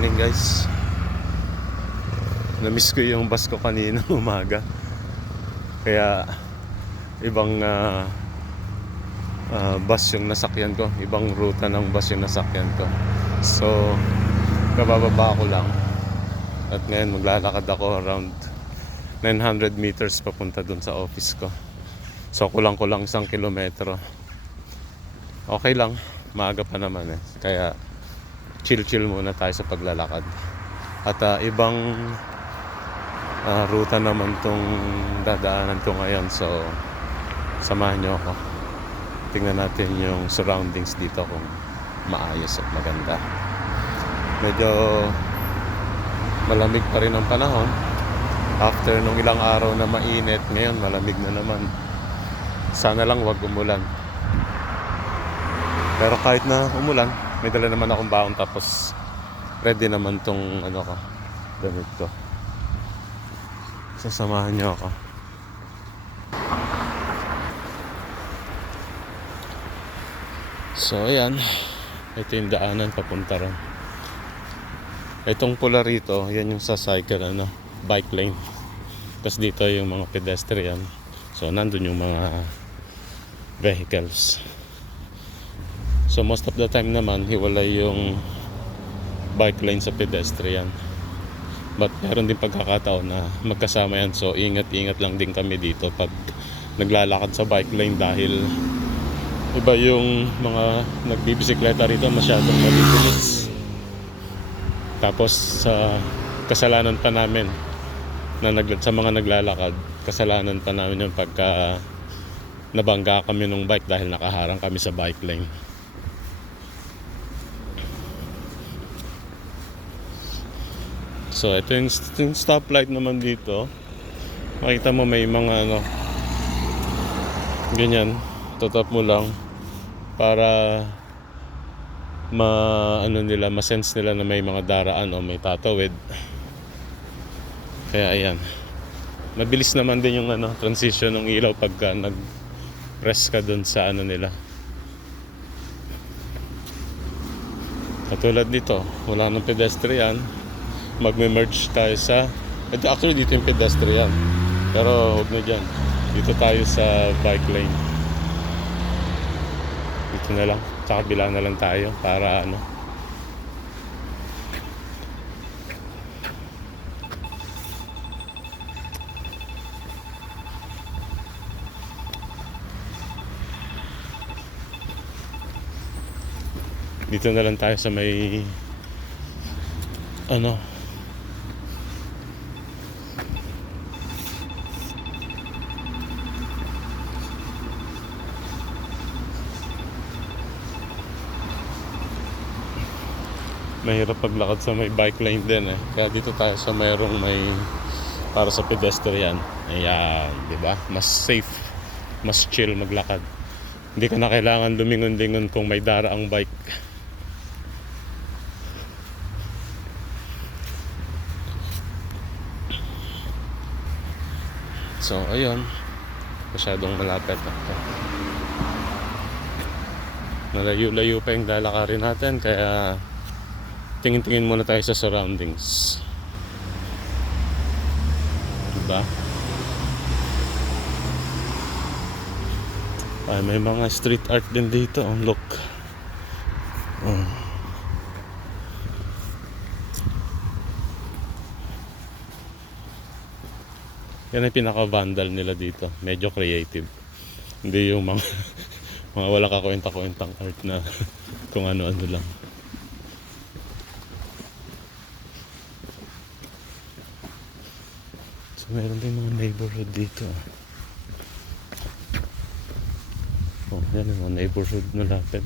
morning guys. Namiss ko yung bus ko kanina umaga. Kaya ibang bus yung nasakyan ko. Ibang ruta ng bus yung nasakyan ko. So kabababa ako lang. At ngayon maglalakad ako around 900 meters papunta dun sa office ko. So kulang-kulang 1 kilometro. Okay lang, maaga pa naman eh. Kaya chill muna tayo sa paglalakad. At ibang ruta naman tong dadaanan ko ngayon. So samahan nyo ako. Tingnan natin yung surroundings dito kung maayos at maganda. Medyo malamig pa rin ang panahon. After nung ilang araw na mainit, ngayon malamig na naman. Sana lang wag umulan. Pero kahit na umulan, may dala naman akong baon, tapos ready naman tong damit ko. Sasamahan niyo ako. So ayan, ito yung daanan papunta ron. Itong pula rito, yan yung sa cycle, bike lane. Tapos dito yung mga pedestrian. So nandun yung mga vehicles. So most of the time naman, hiwalay yung bike lane sa pedestrian. But meron din pagkakataon na magkasama yan. So ingat-ingat lang din kami dito pag naglalakad sa bike lane, dahil iba yung mga nagbibisikleta rito, masyadong mabilis. Tapos sa kasalanan pa namin na sa mga naglalakad, kasalanan pa namin yung pagka nabangga kami ng bike dahil nakaharang kami sa bike lane. So ito yung stoplight naman dito. Makita mo may mga ganyan, tutop mo lang para ma-sense nila na may mga daraan o may tatawid. Kaya ayan, mabilis naman din yung transition ng ilaw pagka nag-press ka dun sa nila. Katulad dito, wala nang pedestrian. Magme-merge tayo sa actually dito yung pedestrian, pero huwag na dyan. Dito tayo sa bike lane. Dito na lang, sa kabila na lang tayo para dito na lang tayo sa may mahirap paglakad sa may bike lane din eh. Kaya dito tayo sa mayroong may para sa pedestrian. Ayan, di ba? Mas safe, mas chill maglakad. Hindi ka na kailangan lumingon-lingon kung may daraang bike. So ayun, masyadong malapit na. Nalayo-layo pa yung lalakarin natin, kaya tingin-tingin muna tayo sa surroundings. Diba? Ay, may mga street art din dito. Look. Yan ang pinaka-vandal nila dito. Medyo creative. Hindi yung mga mga walang kakwenta-kwentang art na kung ano-ano lang. So meron din mga neighborhood dito. Oh, yan yung mga neighborhood na lapit.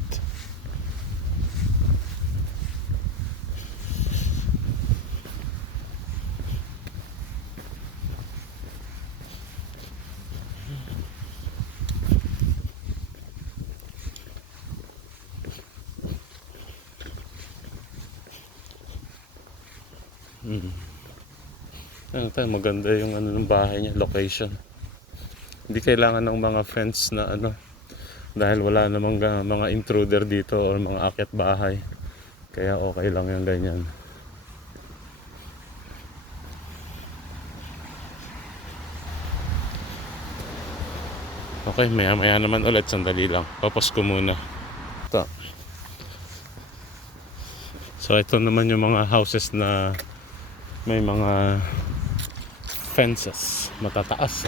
Maganda yung ng bahay niya, location. Hindi kailangan ng mga fence na dahil wala namang mga intruder dito or mga akyat bahay. Kaya okay lang yung ganyan. Okay, maya maya naman ulit, sandali lang. Papos ko muna. Ito. So ito naman yung mga houses na may mga fences, matataas.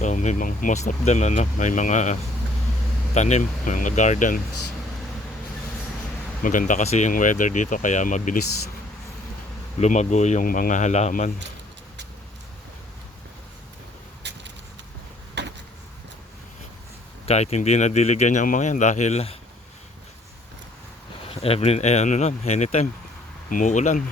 So may mga, most of them may mga tanim, mga gardens. Maganda kasi yung weather dito kaya mabilis lumago yung mga halaman. Kahit hindi na diligan yung mga yan dahil anytime umuulan.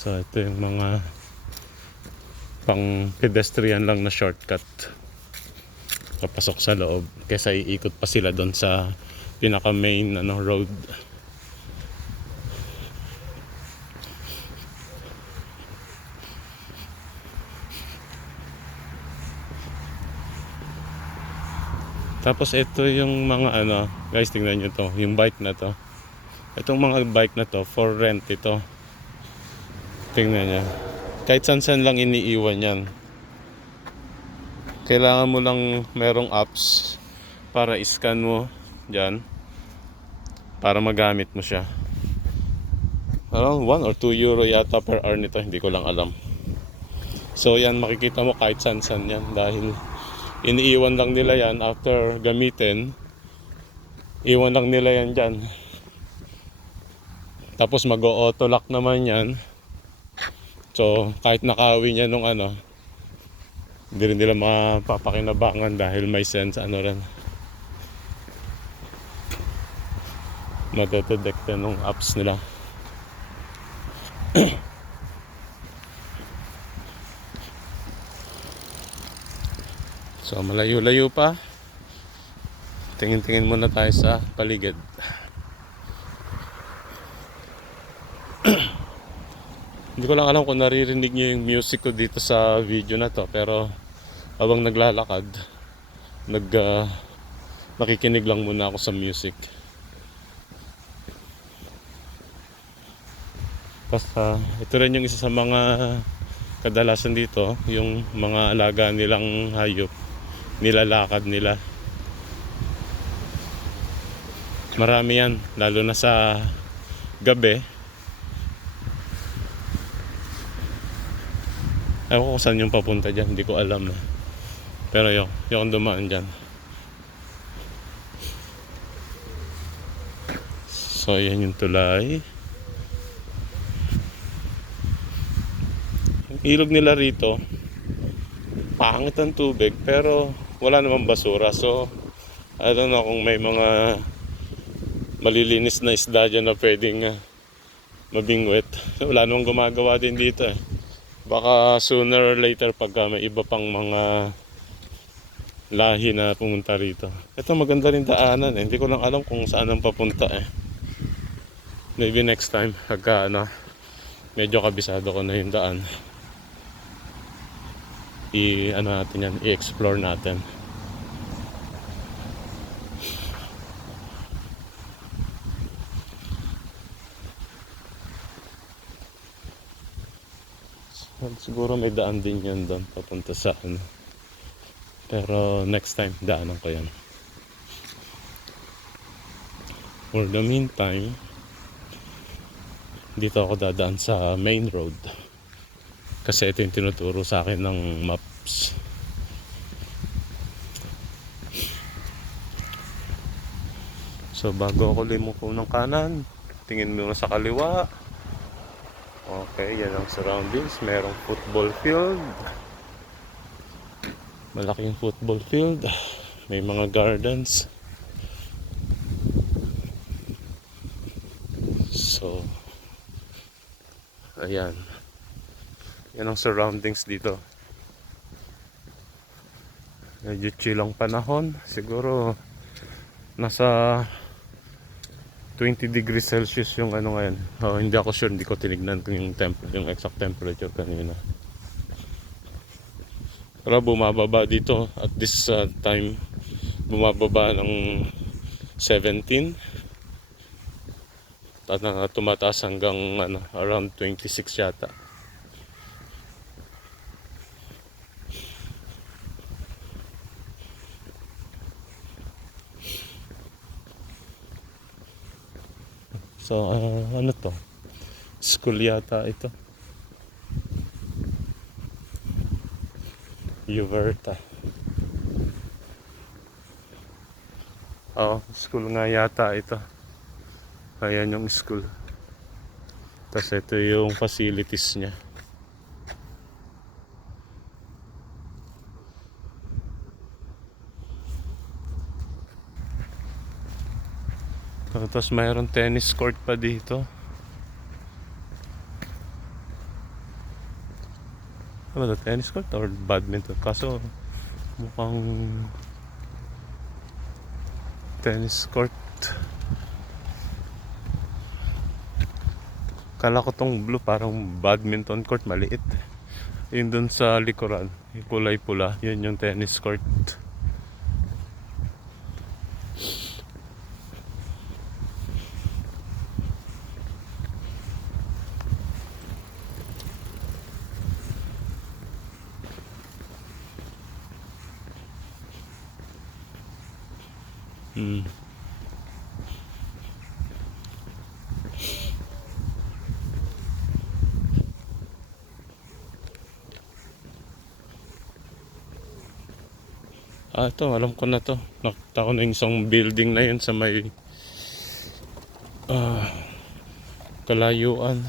So ito yung mga pang pedestrian lang na shortcut papasok sa loob kaysa iikot pa sila doon sa pinaka main road. Tapos ito yung mga guys, tingnan nyo to, yung bike na to. Itong mga bike na to for rent ito. Tingnan nyo, kahit saan lang iniiwan yan. Kailangan mo lang merong apps para iscan mo dyan para magamit mo siya. Around 1 or 2 euro yata per hour nito, hindi ko lang alam. So yan, makikita mo kahit saan yan dahil iniiwan lang nila yan after gamitin. Iwan lang nila yan dyan. Tapos mag-auto lock naman yan. So kahit nakawin yan nung hindi rin nila mapapakinabangan dahil may sense rin. Madetect nung apps nila. So malayo-layo pa. Tingin-tingin muna tayo sa paligid. Hindi ko lang alam kung naririnig niyo yung music ko dito sa video na to, pero habang naglalakad nakikinig lang muna ako sa music. Basta ito rin yung isa sa mga kadalasan dito, yung mga alaga nilang hayop, nilalakad nila. Marami yan, lalo na sa gabi. Ewan ko kung saan yung papunta dyan, hindi ko alam. Pero yung dumaan dyan. So yan yung tulay. Yung ilog nila rito, pangit ang tubig pero wala namang basura. So I don't know kung may mga malilinis na isda dyan na pwedeng mabingwit. Wala namang gumagawa din dito Baka sooner or later pagka may iba pang mga lahi na pumunta rito. Ito maganda rin daanan Hindi ko lang alam kung saan ang papunta Maybe next time pagka medyo kabisado ko na yung daan. Natin yan, i-explore natin. Siguro may daan din yan doon papunta sa pero next time daanan ko yan. For the meantime, dito ako dadaan sa main road kasi ito yung tinuturo sa akin ng maps. So bago ako limoko ng kanan, tingin muna sa kaliwa. Okay, yan ang surroundings. Merong football field. Malaking football field. May mga gardens. So ayan. Yan ang surroundings dito. Medyo chill ang panahon. Siguro nasa 20 degrees Celsius yung ano ngayon. Hindi ako sure, hindi ko tinignan kung yung exact temperature kanina. Pero bumababa dito at this time, bumababa ng 17 at tumataas hanggang around 26 yata. So ano to? School yata ito. Uverta. School nga yata ito. Ayan yung school. Tapos ito yung facilities niya. Tapos mayroon tennis court pa dito. Ano ba, tennis court or badminton? Kaso mukhang tennis court. Kala ko tong blue parang badminton court, maliit. Yun dun sa likuran, yung kulay pula, yun yung tennis court. Ito, alam ko na to. Nakita ko na yung isang building na yun sa may kalayuan.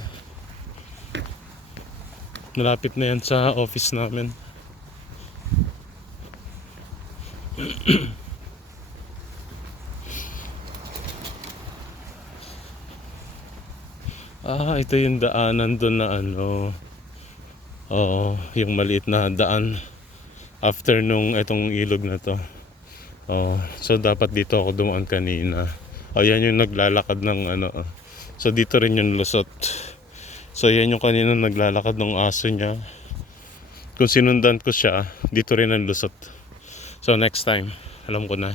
Malapit na yan sa office namin. Ito yung daanan doon na yung maliit na daan after nung itong ilog na to. So dapat dito ako dumaan kanina. Yan yung naglalakad ng So dito rin yung lusot. So yan yung kanina naglalakad ng aso niya. Kung sinundan ko siya, dito rin ang lusot. So next time, alam ko na.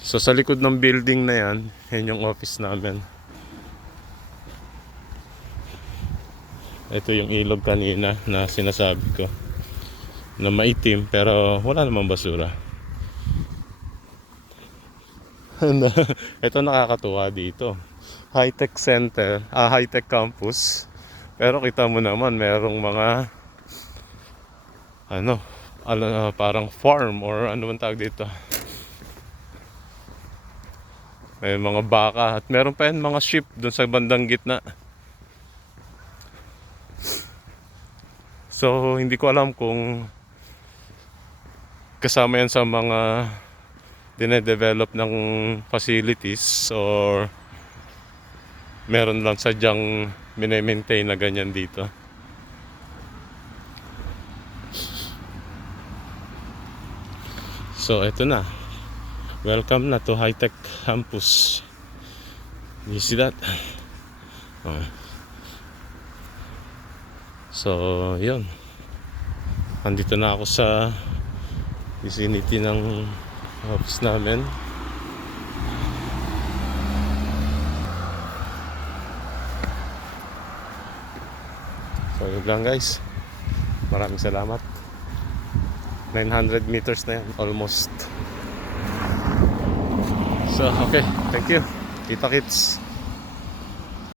So sa likod ng building na yan yung office namin. Ito yung ilog kanina na sinasabi ko, na maitim pero wala namang basura. Ito nakakatuwa dito. High-tech center, high-tech campus. Pero kita mo naman merong mga parang farm or ano man tawag dito. May mga baka at meron pa yan mga sheep dun sa bandang gitna. So hindi ko alam kung kasama yan sa mga dinedevelop ng facilities or meron lang sadyang mine-maintain na ganyan dito. So ito na. Welcome na to high-tech campus. You see that? So yun, andito na ako sa vicinity ng office namin. So yun lang guys, maraming salamat. 900 meters na yan, almost. So okay, thank you. Kita kits.